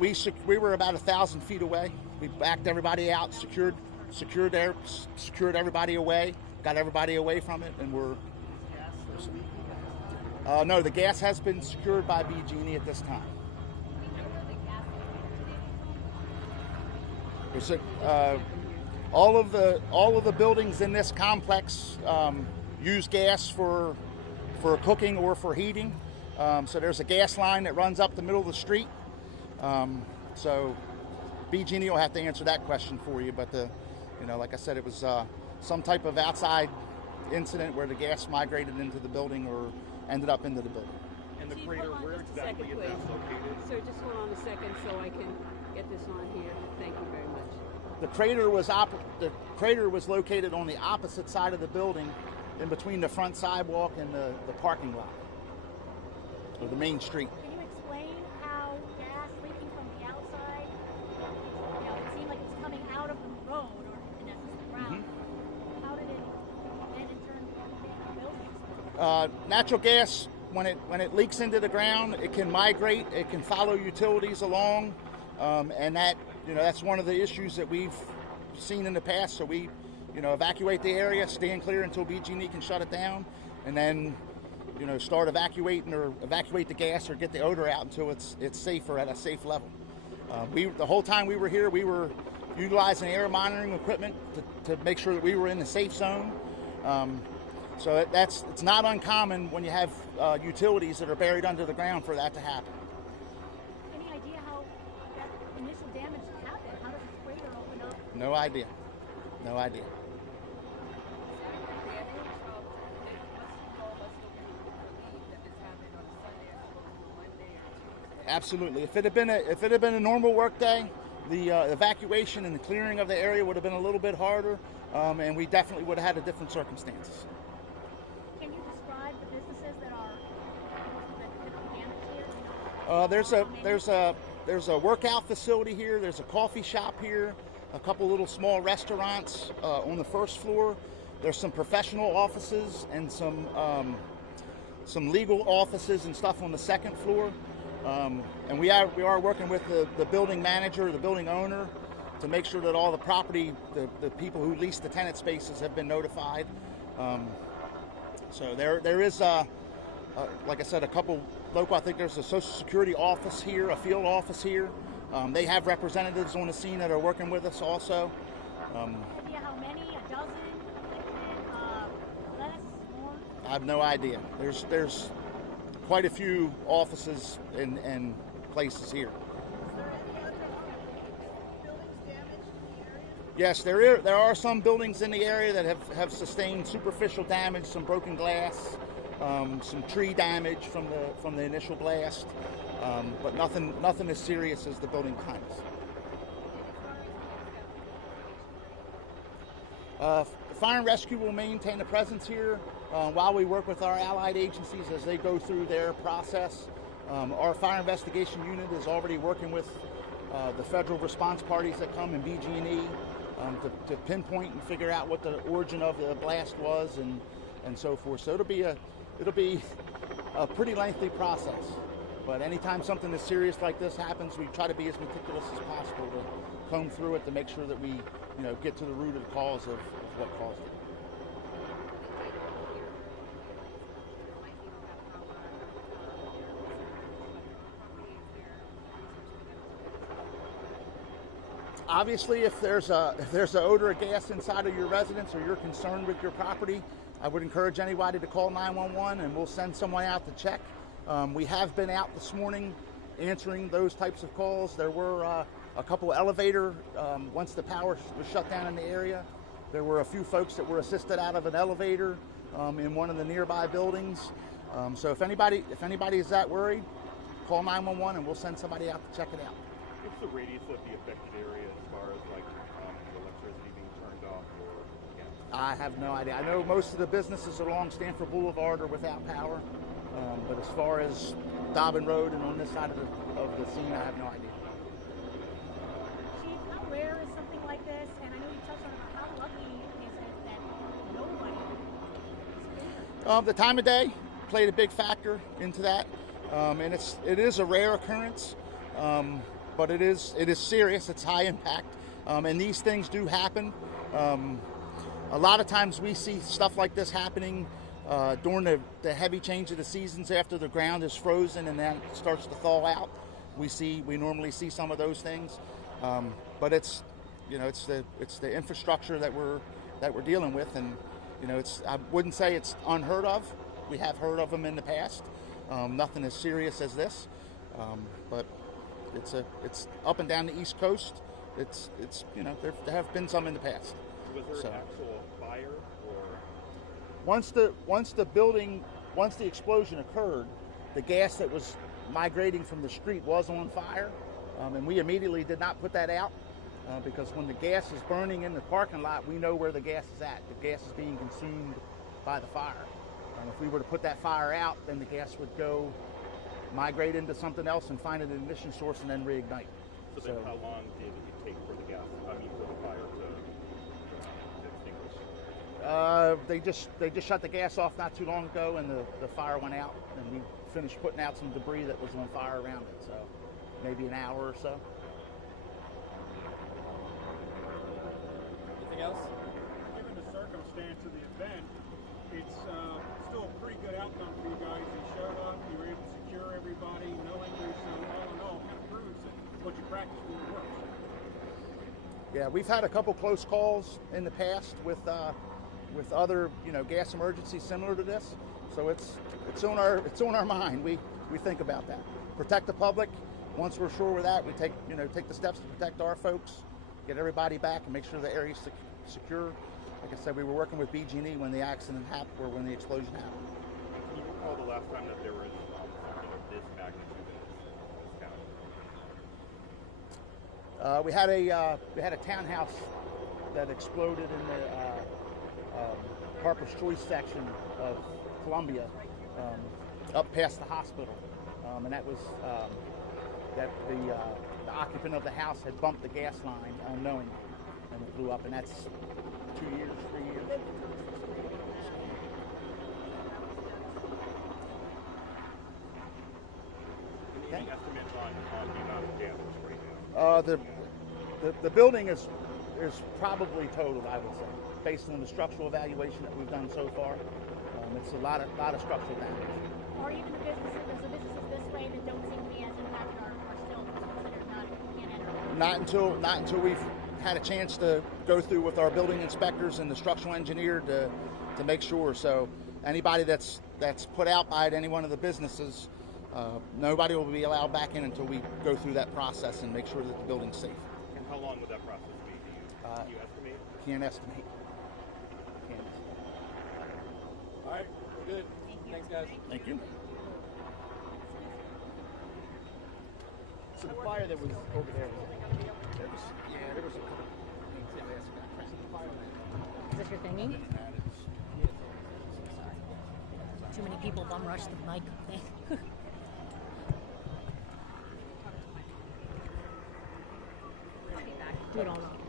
we were about 1,000 feet away. We backed everybody out, secured everybody away, got everybody away from it, and we're. No, the gas has been secured by BG&E at this time. All of the buildings in this complex use gas for cooking or for heating. So there's a gas line that runs up the middle of the street. So BG&E will have to answer that question for you. But like I said, it was some type of outside incident where the gas migrated into the building or ended up into the building. And the crater, where exactly is that located? Sir, just hold on a second so I can get this on here. Thank you very much. The crater was located on the opposite side of the building, in between the front sidewalk and the parking lot, or the main street. Can you explain how gas leaking from the outside, it seemed like it was coming out of the road, or in essence the ground. How did it then in turn make the building explode? Natural gas, when it leaks into the ground, it can migrate, it can follow utilities along, and that's one of the issues that we've seen in the past. So we, evacuate the area, stand clear until BG&E can shut it down, and then, start evacuate the gas or get the odor out until it's safer at a safe level. The whole time we were here, we were utilizing air monitoring equipment to make sure that we were in the safe zone. So it's not uncommon when you have utilities that are buried under the ground for that to happen. Any idea how that initial damage happened? How does the crater open up? No idea. Absolutely. If it had been a normal work day, the evacuation and the clearing of the area would have been a little bit harder, and we definitely would have had a different circumstances. Can you describe the businesses that damaged here? There's a workout facility here. There's a coffee shop here. A couple little small restaurants on the first floor. There's some professional offices and some legal offices and stuff on the second floor. And we are working with the building manager, the building owner, to make sure that all the property, the people who lease the tenant spaces have been notified. So there is, like I said, a couple local. I think there's a Social Security office here, a field office here. They have representatives on the scene that are working with us also. Idea how many? A dozen? Less? More? I have no idea. There's quite a few offices and places here. Is there any other buildings damaged in the area? Yes, there are some buildings in the area that have sustained superficial damage, some broken glass, some tree damage from the initial blast, but nothing as serious as the building behind us. Fire and Rescue will maintain a presence here while we work with our allied agencies as they go through their process. Our fire investigation unit is already working with the federal response parties that come in BG&E to pinpoint and figure out what the origin of the blast was and so forth. So it'll be a pretty lengthy process. But anytime something as serious like this happens, we try to be as meticulous as possible to comb through it to make sure that we, get to the root of the cause of what caused it. Obviously, if there's an odor of gas inside of your residence or you're concerned with your property, I would encourage anybody to call 911 and we'll send someone out to check. We have been out this morning answering those types of calls. There were a couple elevator, once the power was shut down in the area, there were a few folks that were assisted out of an elevator in one of the nearby buildings. So if anybody is that worried, call 911 and we'll send somebody out to check it out. What's the radius of the affected area as far as the electricity being turned off or gas? I have no idea. I know most of the businesses along Stanford Boulevard are without power, but as far as Dobbin Road and on this side of the scene, I have no idea. Chief, how rare is something like this? And I know you touched on it, but how lucky is it that nobody is injured? The time of day played a big factor into that, and it is a rare occurrence. but it is serious. It's high impact, and these things do happen. A lot of times we see stuff like this happening during the heavy change of the seasons after the ground is frozen and then it starts to thaw out. We normally see some of those things, but it's the infrastructure that we're dealing with, and I wouldn't say it's unheard of. We have heard of them in the past. Nothing as serious as this, but it's up and down the East Coast. It's there have been some in the past. Was there an actual fire, or once the explosion occurred, the gas that was migrating from the street was on fire, and we immediately did not put that out because when the gas is burning in the parking lot, we know where the gas is at. The gas is being consumed by the fire. If we were to put that fire out, then the gas would go migrate into something else and find an ignition source and then reignite. So then how long did it take for the fire to extinguish? They just shut the gas off not too long ago, and the fire went out, and we finished putting out some debris that was on fire around it. So maybe an hour or so. Anything else? Given the circumstance of the event, it's still a pretty good outcome for you guys. You showed up, you were able to secure everybody, no injuries, so all in all, kind of proves that what you practice really works. Yeah, we've had a couple close calls in the past with other gas emergencies similar to this, so it's on our mind. We think about that. Protect the public. Once we're sure with that, we take the steps to protect our folks, get everybody back, and make sure the area's secure. Like I said, we were working with BG&E when the accident happened, or when the explosion happened. Can you recall the last time that there was something of this magnitude in this county? We had a townhouse that exploded in the Harper's Choice section of Columbia, up past the hospital, and that was that the occupant of the house had bumped the gas line unknowingly, and it blew up, and that's 2 years, 3 years. Any estimates on the amount of damage right now? The building is probably totaled, I would say, based on the structural evaluation that we've done so far. It's a lot of structural damage. Or even the businesses this way that don't seem to be as impacted are still considered can't enter. Not until we've had a chance to go through with our building inspectors and the structural engineer to make sure. So anybody that's put out by any one of the businesses, nobody will be allowed back in until we go through that process and make sure that the building's safe. And how long would that process be? Do you estimate? Can't estimate. All right, we're good. Thanks, guys. Thank you. So the fire that was over there, There was Is this your thingy? Too many people bum rush the mic thing. Do it all now.